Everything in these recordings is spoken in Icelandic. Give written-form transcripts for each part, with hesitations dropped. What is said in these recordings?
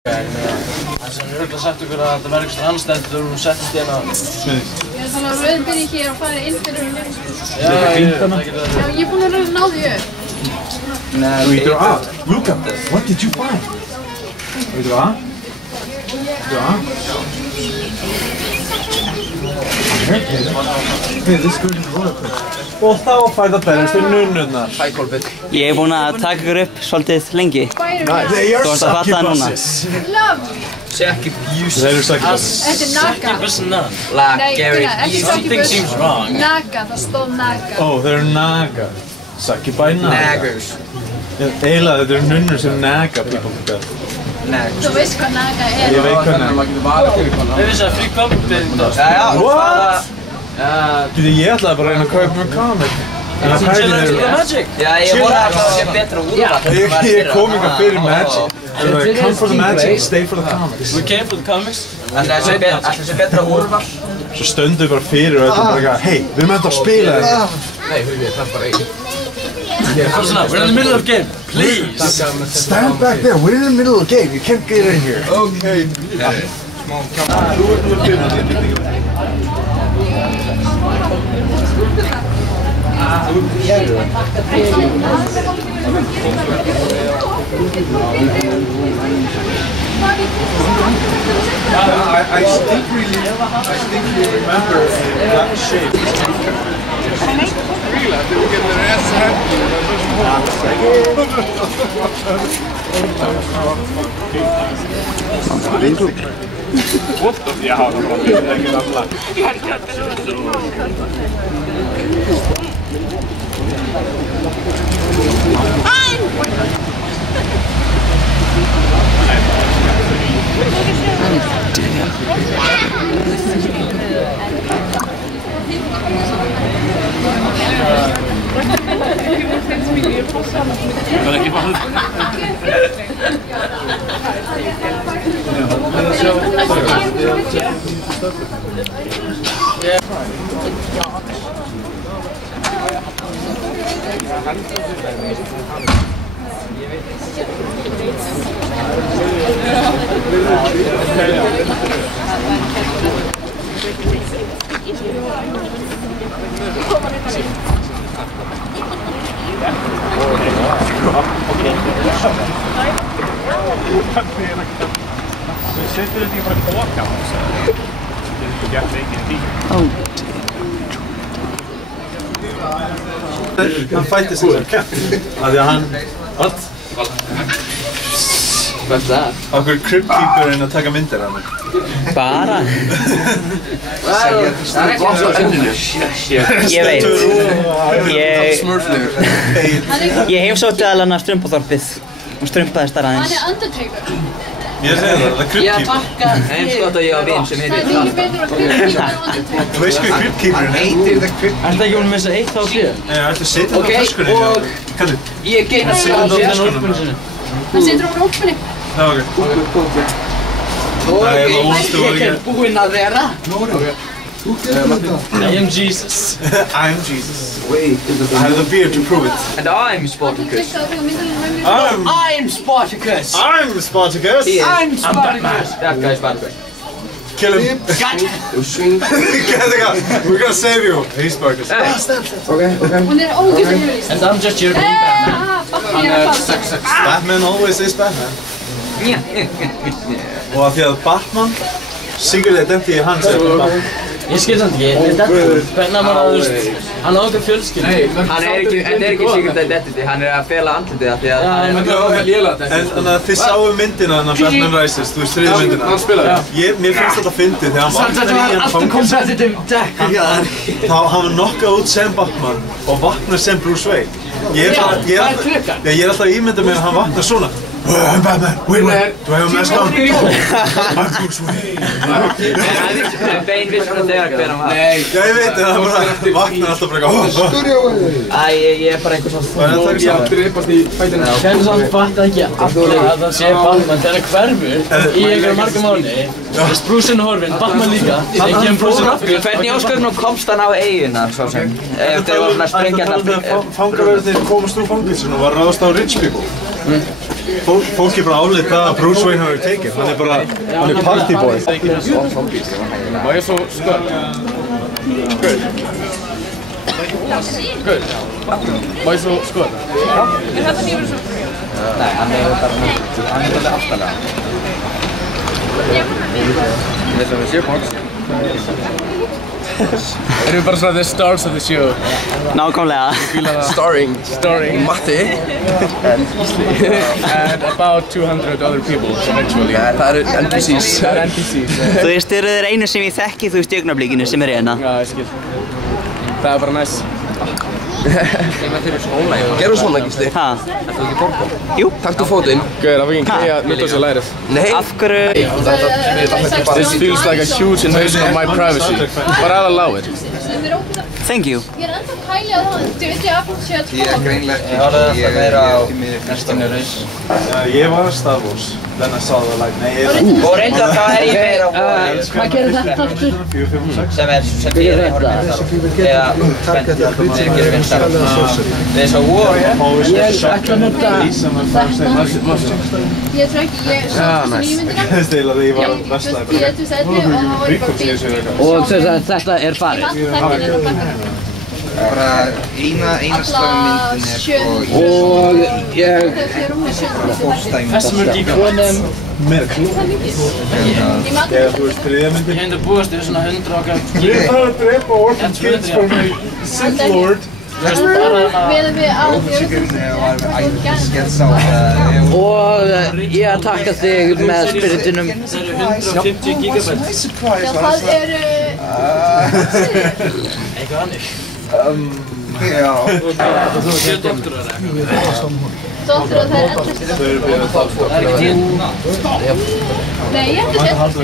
Það sem örugglega sagt okkur að þetta verður eitthvað anstætt þegar hún settist hérna. Ég er að rauðbyrja hér og fara inn fyrir hún. Já, ég er búinn að ná því upp. Either A. Look at this. What did you find? Either A. Hey, this girl is roller coaster. Og þá fær það berjast nunnurnar. Hæ, Kolbjörn. Ég er búinn að taka ykkur upp svolítið lengi. They are Þú ert að fatta það núna. Succubus. Þeir eru succubus. Þetta er Naga. Succubus nun. Nei, ekki Something seems Succubus. wrong. Naga, það stóð Naga. Oh, they're Naga. Succubi Naga. Naggers. Eiginlega, þetta eru nunnur sem naga people to death. Þú veist hvað Naga er. Ég veit hvað naga. Þau vissi að frí komið. What? Ég ætlaði bara að reyna að kaupa mér comic. En það hægði þeir... Já, ég voru að það sé betra úrval. Ég kom ykkar fyrir Magic. Come for the magic, stay for the comics. We came for the comics. Það sé betra úrval. Svo stöndu við bara fyrir og þetta bara eitthvað, hei, við erum enda að spila þetta. Nei, það er bara einn. We're in the middle of the game. Please. Stand back there, we're in the middle of the game, you can't get in here. Okay. I distinctly remember that shape. Hann fætti sig sem kemp. Af því að hann... What? Hvað er það? Okkur Crypt-keeperinn að taka myndir af hann. Bara? Það er gloss á endinu. Ég veit. Ég hef sótið allan að Strumpaþorpið og strumpaðist þar Hann aðeins. er Undertaker. Ég segi það, það er Crypt-keeper. Eins gott að ég á vin sem Það heitir er líka betur að Crypt-keeper en Undertaker. Þú veist hvað Crypt-keeperinn er? Ertu ekki búin að missa eitt á síðu? Nei, það ættu að setja það á töskunni. og- Kalli, Ég get setja það á töskunni. Hann situr á rópunni. Það var ok. Nei, það vonstu var ekki. búinn að vera. I am Jesus. I'm Jesus. I have the beard to prove it. And I'm Spartacus. I'm Spartacus. Spartacus. I'm Spartacus. That guy's Spartacus. Kill him. We're gonna save you. He's Spartacus. Hún er ógeðslega And I'm just your green Batman. Bakki er að falla. Batman always is Batman. Og af því að Batman secret identity hans er Batman. Ég skil samt ekki, þetta er hvernig maður að, þú veist, hann á okkur fjölskyldu. Hann er ekki secret identity, hann er að fela andlitið af því að hann er... En þannig að þið sáu myndina hann af Batman Rises, þú veist þriðju myndina. Hann spilaði. Mér finnst þetta fyndið þegar hann vaknar í hann fangins. Hann var knockað út sem Batman og vaknar sem Bruce Wayne. Ég er alltaf að ímynda mér að hann vaknar svona. I'm Batman, wait, do I have a mask on? I'm Bruce Wayne. En Bane vissi það þegar hver hann var. Já, ég veit, en hann bara vaknar alltaf bara eitthvað. Ég er bara einhver svona... Það er að taka saman. Hvernig samt fatta ekki allir að það sé Batman þegar hann hverfur í einhverja marga mánuði. Bruceinn horfinn, Batman líka. Ekki hann Bruceinn aftur. Hvernig ósköpunum komst hann á eiguna, svo sem? Þegar var hann að sprengja hann að... Fangaverðir komast úr fangilsinu og var ráðast á rich people. fólk bara áleit það að Bruce Wayne hafi tekið. Hann er partyboy. Má ég svo skör? Skör. Skör. Má ég svo skör? Já. Er þetta nýfur svo? Nei, hann er bara aftalega. Við erum við sjöbox. Erum við bara svona the stars of the show? Nákvæmlega. Starring Matti and Gísli and about 200 other people eventually. Ja, það eru NPCs. Það eru NPCs. Þú veist, þeir eru þeir einu sem ég þekki, þú veist, í augnablikinu sem er hérna. Já, ég skil. Það er bara næs. Gerðu svona, Gísli. Hæ? Ættu ekki borga? Jú. Taktu fótinn. Gauður, það var ekki að nutta sér lærið. Nei. Af hverju? This feels like a huge invasion of my privacy, but I'll allow it. Thank you. Ég ennþá pæli á það, þú veit ég að fólk sé að Ég greinlega ekki. Ég horfði alltaf meira á næstunni raus. Ég var að Star Wars, then I saw the light. Nei, ég Og reyndar þá ég meira á Hvað gerir þetta aftur? 4, 5, 6. sem ég horfði með þar. Eða sem gerir vinstar. Það er svo wow. Ég ætla að nota Ég tror ekki, ég svo sem ímyndina. Þegar ég var að versla Ég ætla sæti og það var ég bara bíl. Og þetta er farið? Þetta er bakkanum. Bara eina slagmyndin er sko Og ég... fórstæmi. Merk. Ég maður Eða þú veist, þriðja myndin. Ég hefði búist við svona 100 okkar. Við þarfum að drepa orphan kids from a Sith Lord. við á Og ég að takka þig með spiritunum. Það eru 150 gigabyte. Það eru Eitthvað hannig. Já. Sjö doktorar eitthvað. Dóttir og það er endast Það er ekki tíð. Nei, ég held að þetta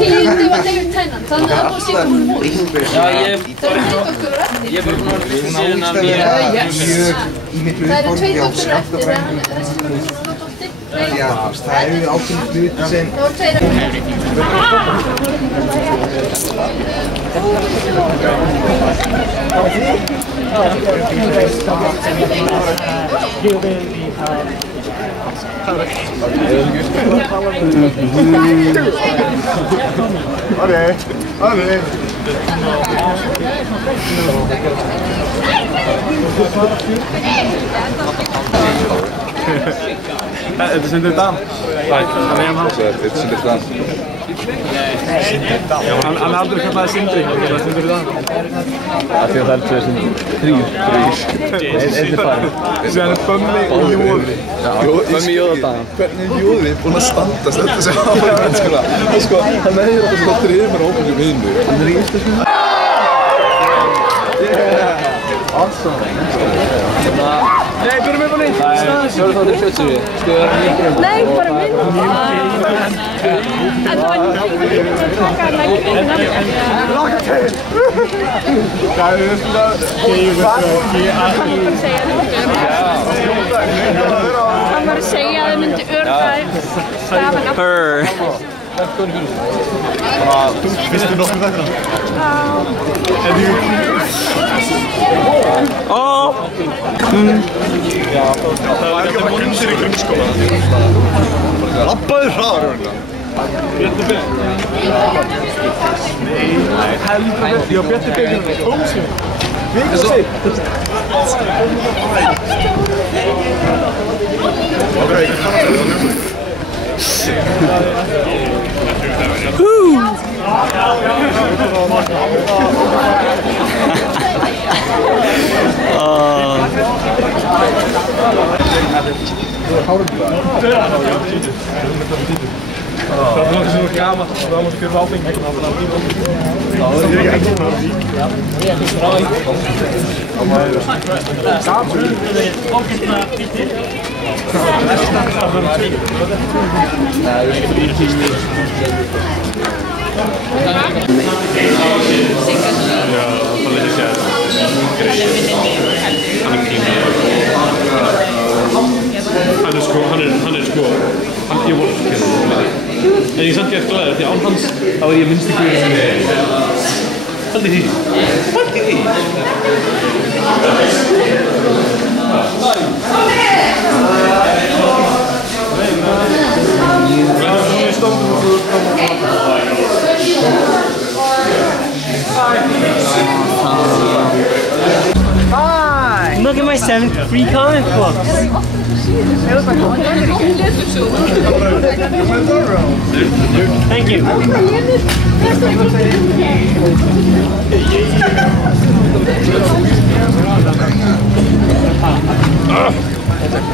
tíundi var David Tennant, þannig að það búið síðan hún múið. Já, ég Það eru 2 doktorar eftir. er bara búinn að vera síðan að Það eru 2 doktorar eftir en þessi sem er dóttir. Já, það eru ákveðin hluti sem Það voru 2 Þetta er Sindri Dan. Hann er hann. Þetta er Sindri Dan. Hann aldrei kallaði Sindri, hann kallaði Sindri Dan. Það er 2 Sindri. 3. Einn er farið. Síðan er Bömmi og Jóði. Bömmi Jóðadagan. Hvernig er Jóði búinn að standast þetta sem hann var mennskula? Hann hefur alltaf svona þriðmar óbyggjum við mig. Hann er í íslenskuna. Awesome. Nei, byrjum við bara nýtt. Sjóðu þáttir fjötsuði. Stuður hann líka um. Nei, bara minn. En það var ekki okkar leggina. Laka til! Það er svona... Hann var að segja að þau myndi örfa stafan af. Vistu nokkuð þetta? Já, það var ekki bara kundir í grunnskóla. Labbaður hraðar hérna. Bjarti Björn. Nei, heldur vel. Já, Bjarti Björn. Ósum. Vikið sér. Ok, ég kann að það er langt sem gaman, það var fyrir áfengi. Það er ekki ekki svona. Ég voru ekki en ég er samt gett glæður því án hans þá er ég minnst ekki Haldi því Haldi því Look at my 7 free comic books. Thank you.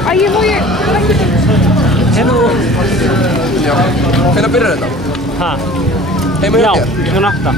Ai voi. Hello. Meillä on perheitä. Ha. Hei, me Joo, 8.